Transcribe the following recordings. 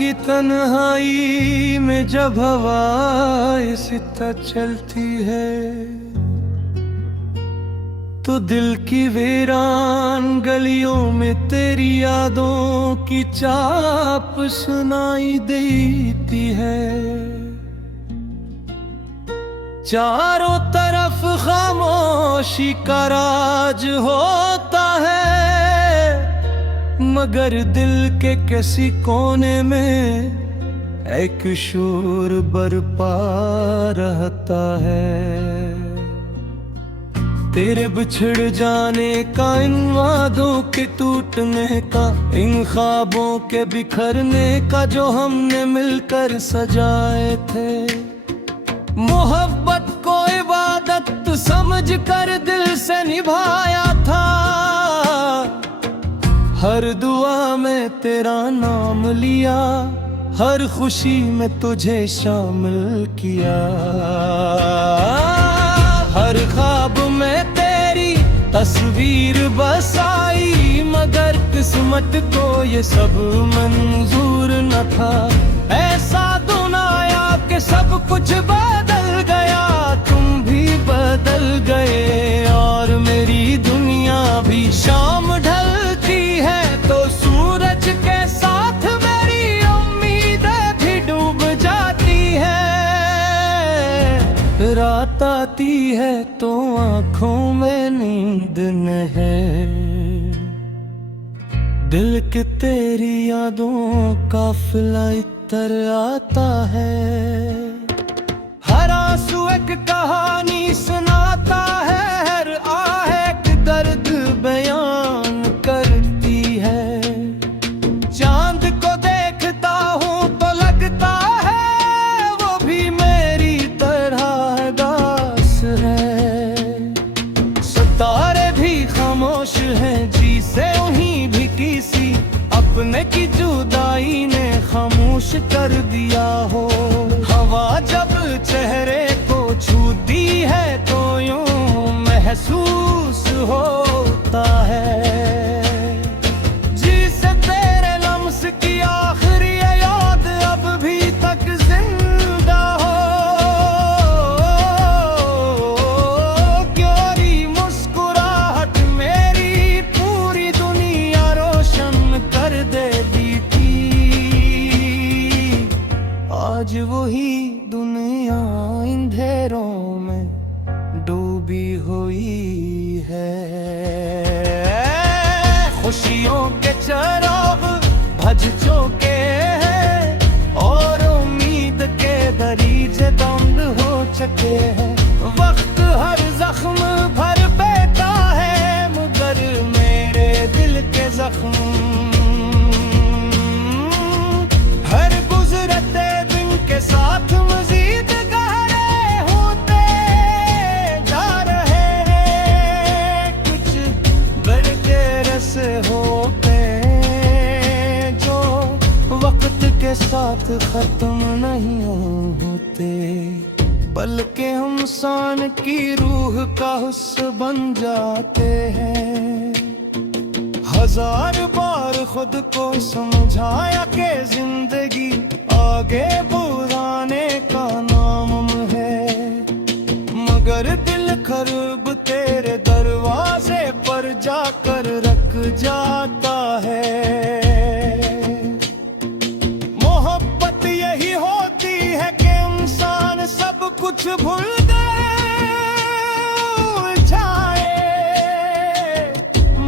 की तन्हाई में जब हवा इसी तरह चलती है तो दिल की वीरान गलियों में तेरी यादों की चाप सुनाई देती है। चारों तरफ खामोशी का राज होता है मगर दिल के किसी कोने में एक शोर बरपा रहता है। तेरे बिछड़ जाने का, इन वादों के टूटने का, इन ख्वाबों के बिखरने का जो हमने मिलकर सजाए थे। मोहब्बत को इबादत समझकर दिल से निभाया था। हर दुआ में तेरा नाम लिया, हर खुशी में तुझे शामिल किया। हर ख्वाब में तेरी तस्वीर बसाई मगर किस्मत को ये सब मंजूर न था। ऐसा दुनिया के सब कुछ बदल गया, तुम भी बदल गए और मेरी दुनिया भी शाम ढलती है तो सूरज के साथ मेरी उम्मीदें भी डूब जाती है। रात आती है तो आंखों में नींद न है, दिल के तेरी यादों का काफिला इतर आता है। हर आंसू एक कहानी सुनाता है, हर आह एक दर्द बयान करती है। चांद को देखता हूँ तो लगता है वो भी मेरी तरह दास है। सितारे भी खामोश हैं जी से उन्हीं भी किसी अपने की जुदाई ने खामोश कर दिया हो। हवा जब चेहरे को छूती है तो यूं महसूस होता है जिसे तेरे लम्स की आखिरी याद अब भी तक जिंदा हो। क्योरी मुस्कुराहट मेरी पूरी दुनिया रोशन कर देती थी। आज वही दुनिया अंधेरों में डूबी हुई है। खुशियों के चिराग भज चुके हैं और उम्मीद के दरीचे बंद हो चुके हैं। वक्त हर जख्म भर देता है मगर मेरे दिल के जख्म हर गुजरते दिन के साथ मजीद गहरे होते जा रहे हैं। कुछ बड़के रस होते जो वक्त के साथ खत्म नहीं होते, बल्कि हम इंसान की रूह का हिस्सा बन जाते हैं। हजार बार खुद को समझाया कि जिंदगी आगे बुलाने का नाम है, मगर दिल खरब तेरे दरवाजे पर जाकर रख जाता है। मोहब्बत यही होती है कि इंसान सब कुछ भूल जाए,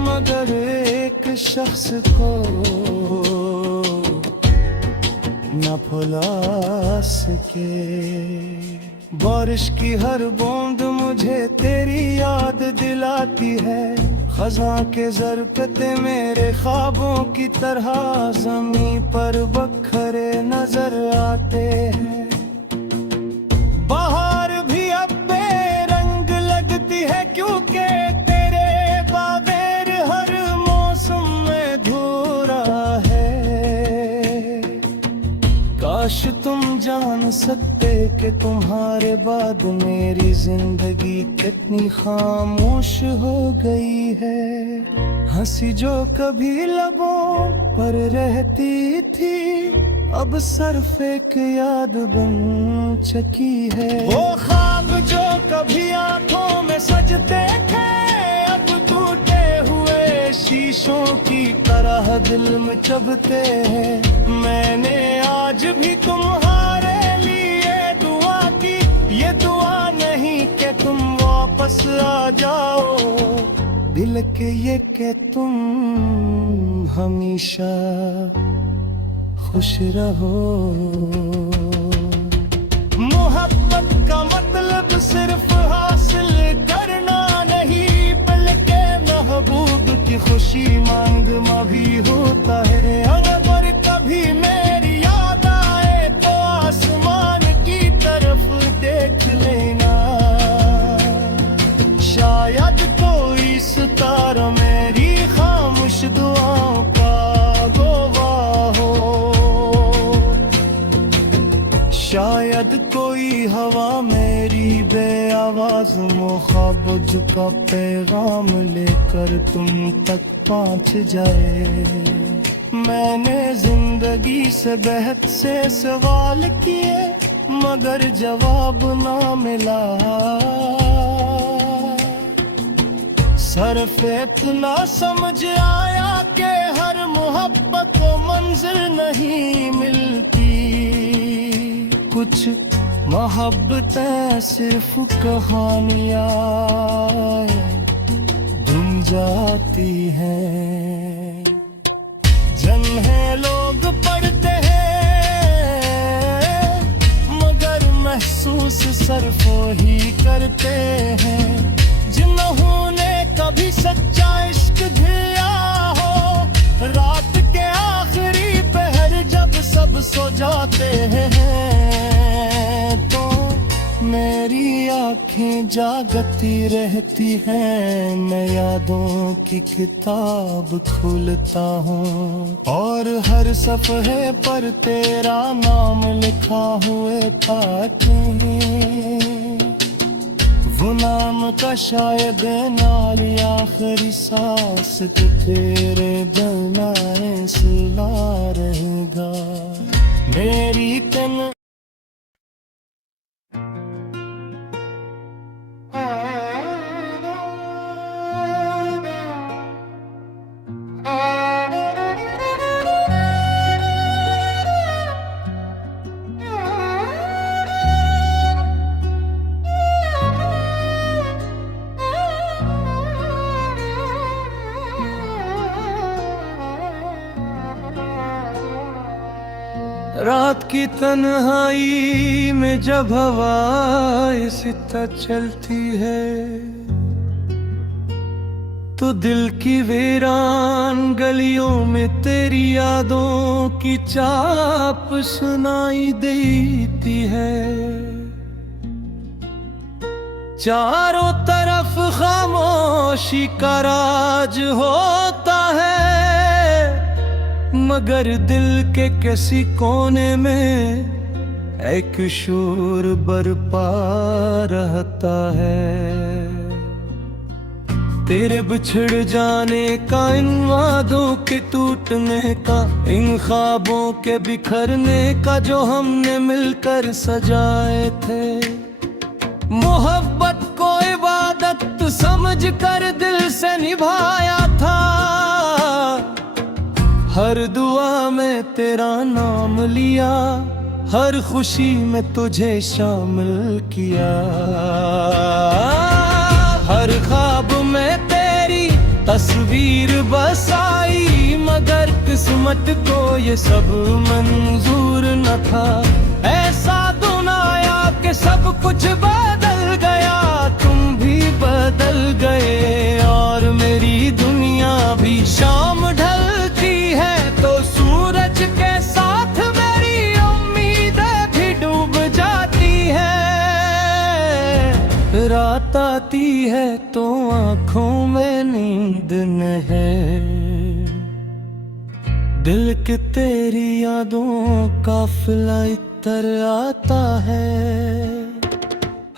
मगर एक शख्स को न भुला सके। बारिश की हर बूंद मुझे तेरी याद दिलाती है, खज़ां के ज़रक़ते मेरे ख्वाबों की तरह ज़मीं पर बखरे नजर आते हैं। बाहर भी अब बेरंग लगती है क्योंकि तेरे बगैर हर मौसम में अधूरा है। काश तुम जान सकते कि तुम्हारे बाद मेरी जिंदगी कितनी खामोश हो गई है। हंसी जो कभी लबों पर रहती थी अब सिर्फ एक याद बन चुकी है। वो ख्वाब जो कभी आंखों में सजते थे, अब टूटे हुए शीशों की तरह दिल में चुभते हैं। मैंने आज भी तुम्हारे लिए दुआ की, ये दुआ नहीं कि तुम वापस आ जाओ, दिल के ये कि तुम हमेशा खुश रहो। मोहब्बत का मतलब सिर्फ हासिल करना नहीं, बल्कि महबूब की खुशी मांगना भी होता है। अगर कभी मेरी याद आए तो आसमान की तरफ देख लेना, शायद कोई सितारा मेरी खामोश दुआओं का गवाह हो, शायद कोई हवा मेरी बेआवाज मोहब्बत का पैगाम लेकर तुम तक पहुंच जाए। मैंने जिंदगी से बहुत से सवाल किए, मगर जवाब ना मिला। सिर्फ इतना समझ आया कि हर मोहब्बत को मंजिल नहीं मिलती, कुछ मोहब्बतें सिर्फ कहानियाँ धुन जाती हैं। जिन्हें लोग पढ़ते हैं मगर महसूस सिर्फ वही करते हैं, जिन्होंने कभी सच्चा इश्क दिया हो। रात के आखिरी पहर जब सब सो जाते हैं, तो मेरी आंखें जागती रहती हैं। मैं यादों की किताब खोलता हूँ और हर सफ़हे पर तेरा नाम लिखा हुए था। वो नाम का शायद नाली आखिरी सांस तो तेरे बनाए सुला रहेगा मेरी तन। रात की तन्हाई में जब हवा सिता चलती है, तो दिल की वीरान गलियों में तेरी यादों की चाप सुनाई देती है। चारों तरफ खामोशी का राज होता है, मगर दिल के किसी कोने में एक शोर बरपा रहता है। तेरे बिछड़ जाने का, इन वादों के टूटने का, इन ख्वाबों के बिखरने का जो हमने मिलकर सजाए थे। मोहब्बत को इबादत समझकर दिल से निभाया था, हर दुआ में तेरा नाम लिया, हर खुशी में तुझे शामिल किया। हर ख्वाब में तेरी तस्वीर बसाई, मगर किस्मत को ये सब मंजूर न था। ऐसा दिन आया कि सब कुछ बदल गया, तुम भी बदल गए और मेरी दुनिया भी शाम ढलती है तो सूरज के साथ मेरी उम्मीदें भी डूब जाती है। रात आती है तो आँखों में नींद न है, दिल के तेरी यादों का काफिला इतर आता है।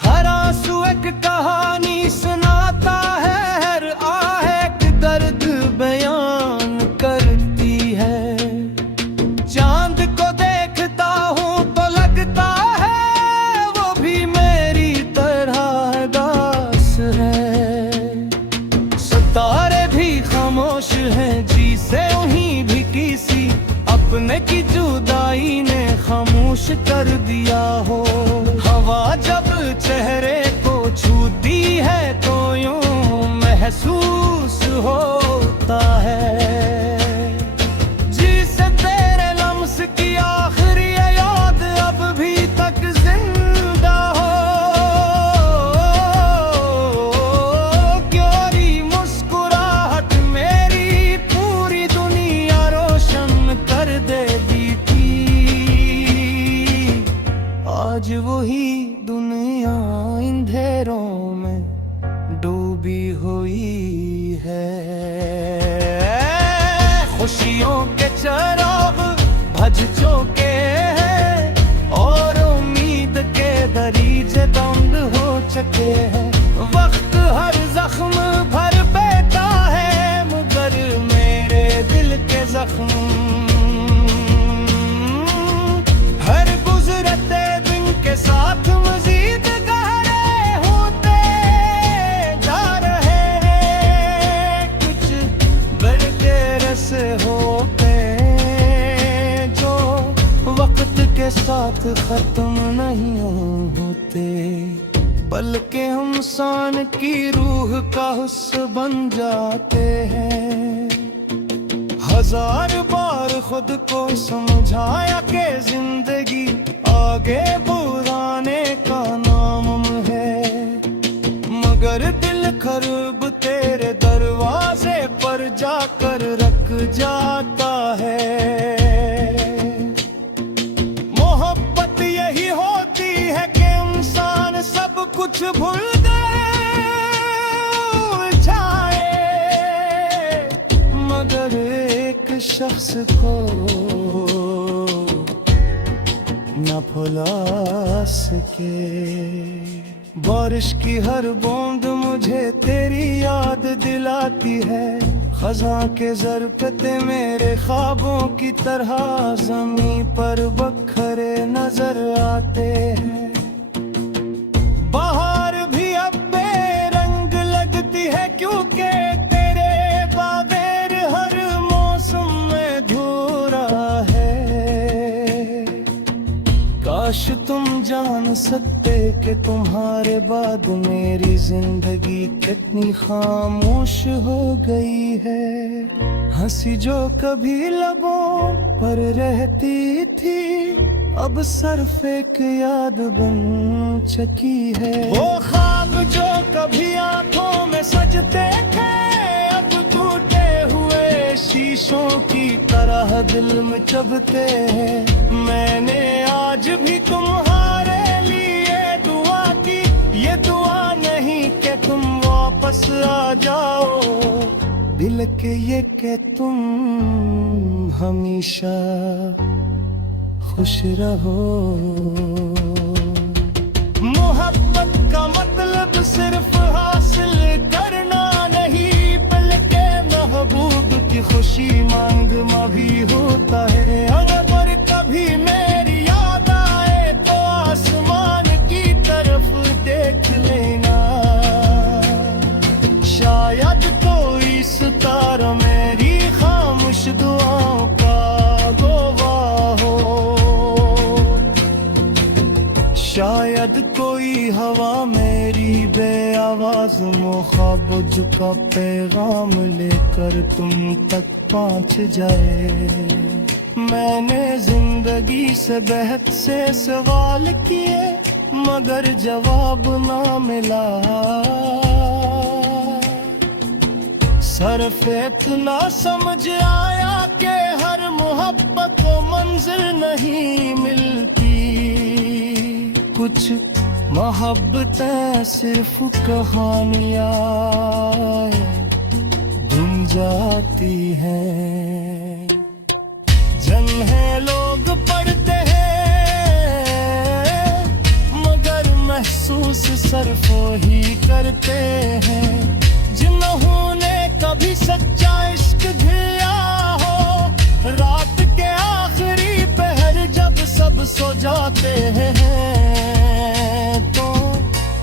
हर आंसू एक कहानी सुनाता है, हर आह एक दर्द बयान करती है। चांद को देख खामोश कर दिया हो। हवा जब चेहरे को छूती है तो यूं महसूस होता है जिसे तेरे लम्स की आखिरी याद अब भी तक जिंदा हो। क्योरी मुस्कुराहट मेरी पूरी दुनिया रोशन कर देती थी, आज वही दुनिया अंधेरों में डूबी हुई है। खुशियों के चिराग भज चुके हैं और उम्मीद के दरीचे बंद हो चुके हैं। वक्त हर जख्म भर देता है मगर मेरे दिल के जख्म हर गुजरते दिन के साथ मजीद गहरे होते जा रहे हैं। कुछ बरके रस होते जो वक्त के साथ खत्म नहीं होते, बल्कि हम इंसान की रूह का हिस्सा बन जाते हैं। हजार बार खुद को समझाया कि जिंदगी आगे बुलाने का नाम है, मगर दिल खरब तेरे दरवाजे पर जाकर रख जाता है। मोहब्बत यही होती है कि इंसान सब कुछ भूल जाए मगर एक शख्स को न भुला सके। बारिश की हर बूंद मुझे तेरी याद दिलाती है, खज़ां के ज़रफ़ते मेरे ख्वाबों की तरह ज़मीं पर बखरे नजर आते हैं। बाहर भी अब बेरंग लगती है क्योंकि तेरे बगैर हर मौसम में अधूरा है। काश तुम जान सकते कि तुम्हारे बाद मेरी जिंदगी कितनी खामोश हो गई है। हंसी जो कभी लबों पर रहती थी अब सिर्फ एक याद बन चुकी है। वो ख्वाब जो कभी आंखों में सजते थे अब टूटे हुए शीशों की तरह दिल में चुभते हैं। मैंने आज भी तुम्हारे लिए दुआ की, ये दुआ नहीं कि तुम वापस आ जाओ, दिल के ये कि तुम हमेशा खुश रहो। मोहब्बत का मतलब सिर्फ हासिल करना नहीं बल्कि महबूब की खुशी मांगना भी होता है। अगर कभी मेरी याद आए तो आसमान की तरफ देख लेना, शायद कोई सितारा मेरी खामोश दुआओं का गवाह हो, शायद कोई हवा मेरी बेआवाज मुखाबज का पैगाम लेकर तुम तक पहुंच जाए। मैंने जिंदगी से बेहद से सवाल किए मगर जवाब ना मिला, सिर्फ इतना समझ आया कि हर मोहब्बत को मंजिल नहीं मिलती, कुछ मोहब्बतें सिर्फ कहानियां बन जाती हैं। जन्हें लोग पढ़ते हैं मगर महसूस सिर्फ ही करते हैं जिन्होंने कभी सच्चा इश्क दिया हो। रात के आखिरी पहर जब सब सो जाते हैं तो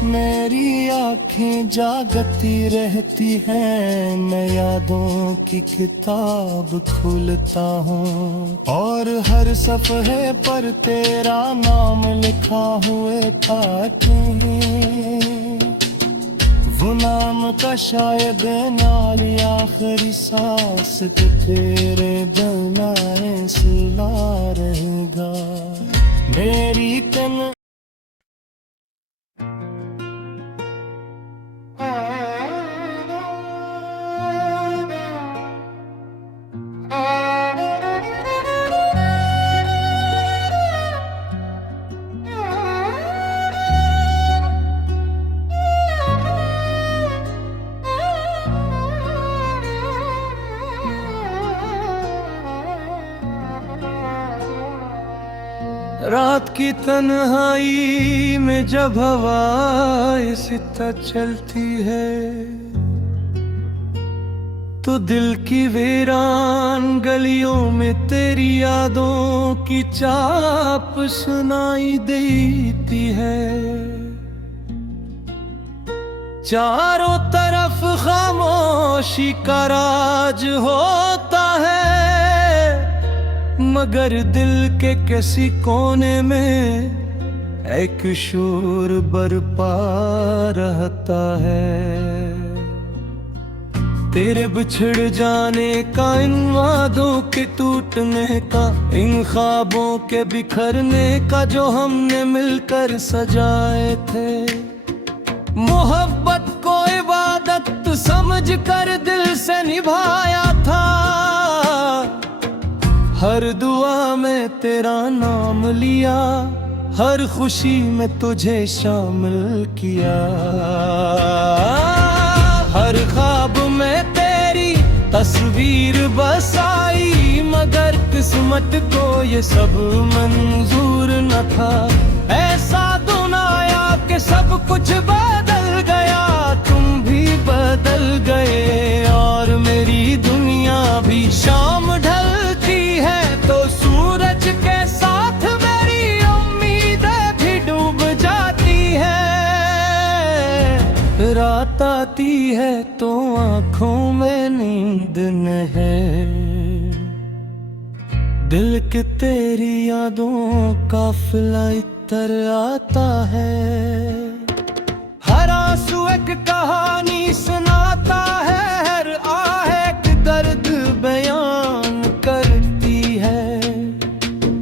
मेरी आँखें जागती रहती हैं, मैं यादों की किताब खोलता हूँ और हर सफ़हे पर तेरा नाम लिखा हुए था कहीं। वो नाम का शायद नाली आखिरी सांस तो तेरे बनाए सिला रहेगा मेरी तन। रात की तन्हाई में जब हवा सिता चलती है तो दिल की वीरान गलियों में तेरी यादों की चाप सुनाई देती है। चारों तरफ खामोशी का राज होता है, मगर दिल के किसी कोने में एक शोर बरपा रहता है। तेरे बिछड़ जाने का, इन वादों के टूटने का, इन ख्वाबों के बिखरने का जो हमने मिलकर सजाए थे। मोहब्बत को इबादत समझ कर दिल से निभाया था, हर दुआ में तेरा नाम लिया, हर खुशी में तुझे शामिल किया। हर ख्वाब में तेरी तस्वीर बसाई, मगर किस्मत को ये सब मंजूर न था। ऐसा दिन आया कि सब कुछ बदल गया, तुम भी बदल गए और मेरी दुनिया भी। शाम ढलती है तो सूरज के साथ मेरी उम्मीदें भी डूब जाती है। रात आती है तो आंखों में नींद न है, दिल के तेरी यादों का काफिला इतर आता है। हर आंसू एक कहानी सुनाता है, हर आह एक दर्द बयान करती है।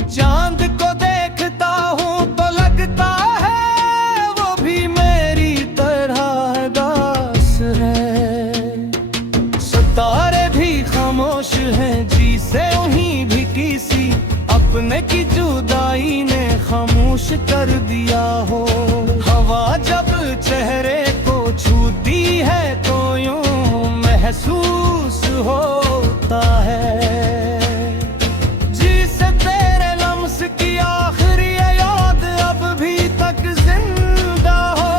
चांद को देखता हूँ तो लगता है वो भी मेरी तरह दास है। सितारे भी खामोश हैं, जी से उन्हीं भी किसी अपने की जुदाई ने खामोश कर दिया हो। हवा जब चेहरे को छूती है तो यूं महसूस होता है जिसे तेरे लम्स की आखिरी याद अब भी तक जिंदा हो।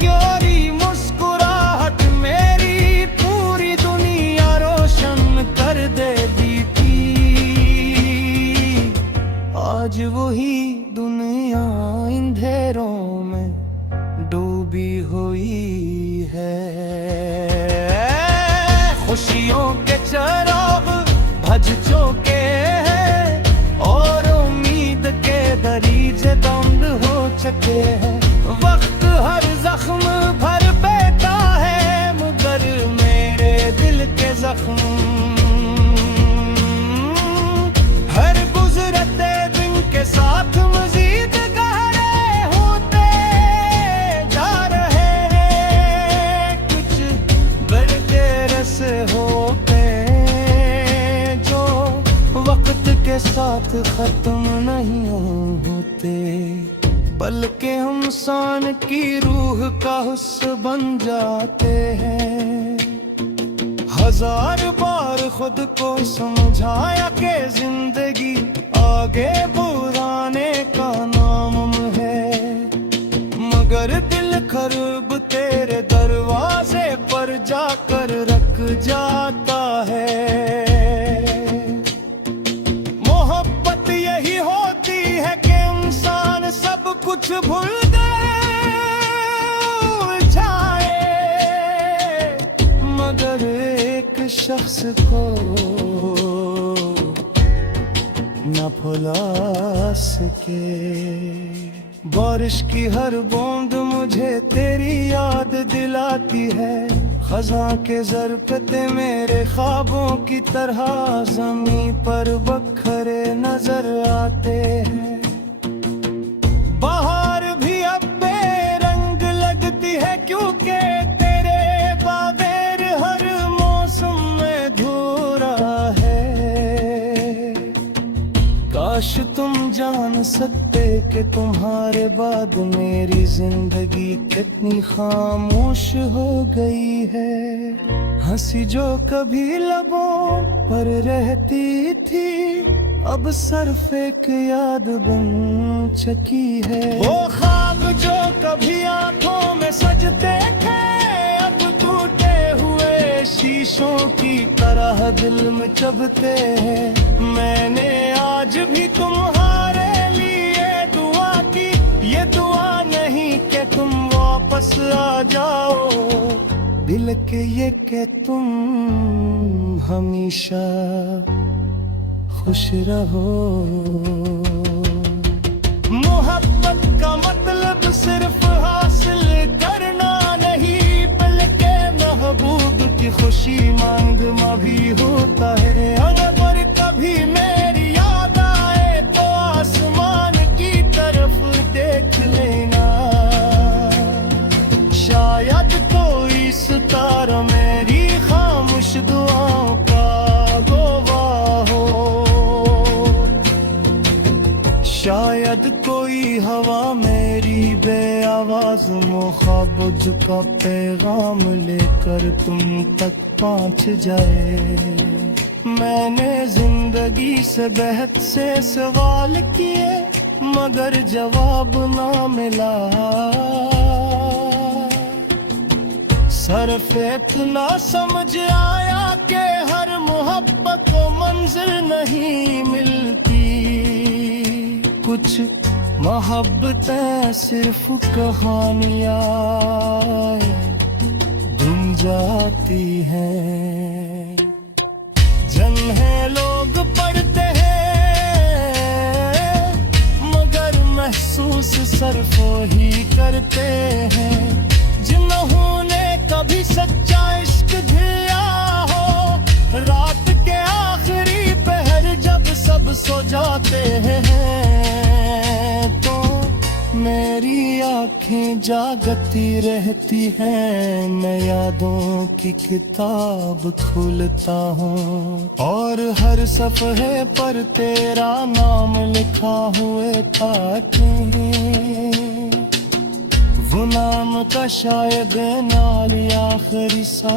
क्योरी मुस्कुराहट मेरी पूरी दुनिया रोशन कर देती थी, आज वही दुनिया अंधेरों में डूबी हुई है। खुशियों के चिराग भज चुके हैं और उम्मीद के दरीचे बंद हो चुके हैं। वक्त हर जख्म भर देता है, मगर मेरे दिल के जख्म हर गुजरते दिन के साथ मजीद गहरे होते जा रहे हैं। कुछ बड़े रस होते जो वक्त के साथ खत्म नहीं होते, बल्कि हम इंसान की रूह का हिस्सा बन जाते हैं। हजार बार खुद को समझाया कि जिंदगी आगे बुलाने का नाम है, मगर दिल खरब तेरे दरवाजे पर जाकर रख जाता है। मोहब्बत यही होती है कि इंसान उसको न भुला सके। बारिश की हर बूंद मुझे तेरी याद दिलाती है, खज़ां के ज़रफ़ते मेरे ख्वाबों की तरह ज़मीं पर बखरे नजर आते हैं। बाहर भी अब बेरंग लगती है क्योंकि तेरे बागैर हर मौसम में धूरा है। काश तुम जान सकते कि तुम्हारे बाद मेरी जिंदगी कितनी खामोश हो गई है। हंसी जो कभी लबों पर रहती थी अब सिर्फ एक याद बन चुकी है। वो ख्वाब जो कभी आंखों में सजते थे अब टूटे हुए शीशों की तरह दिल में चुभते हैं। मैंने आज भी तुम्हारे लिए दुआ की, ये दुआ नहीं कि तुम वापस आ जाओ, दिल के ये कि तुम हमेशा खुश रहो। मोहब्बत का मतलब सिर्फ हासिल करना नहीं, बल्कि महबूब की खुशी मांगना भी होता है। अगर कभी मेरी याद आए तो आसमान की तरफ देख लेना, शायद कोई सितारा मेरी खामोश दुआओं का गवाह हो। शायद कोई हवा मेरी बेआवाज मुखाबज का पैगाम लेकर तुम तक पहुंच जाए। मैंने जिंदगी से बेहद से सवाल किए मगर जवाब ना मिला। सिर्फ इतना समझ आया कि हर मोहब्बत को मंजिल नहीं मिलती, कुछ मोहब्बतें सिर्फ कहानियां धुन जाती हैं। जन्हें लोग पढ़ते हैं मगर महसूस सिर्फ ही करते हैं। जिन्होंने कभी सच्चा इश्क दिया हो, रात के आखिरी पहर जब सब सो जाते हैं तो मेरी आंखें जागती रहती हैं। मैं यादों की किताब खोलता हूँ और हर सफ़हे पर तेरा नाम लिखा हुए था। वो नाम का शायद नाली आखिरी सा